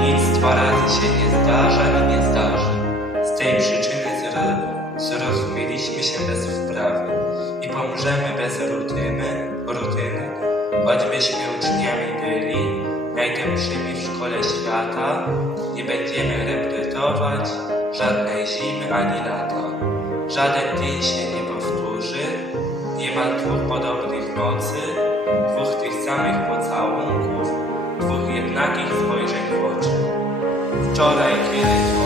Nic dwa razy się nie zdarza i nie zdarzy. Z tej przyczyny zrozumieliśmy się bez wprawy i pomrzemy bez rutyny, choćbyśmy uczniami byli najlepszymi w szkole świata. Nie będziemy reprytować żadnej zimy ani lata. Żaden dzień się nie powtórzy, nie ma dwóch podobnych nocy, dwóch tych samych pocałunków, dwóch jednakich spojrzeń w oczy. Wczoraj, kiedy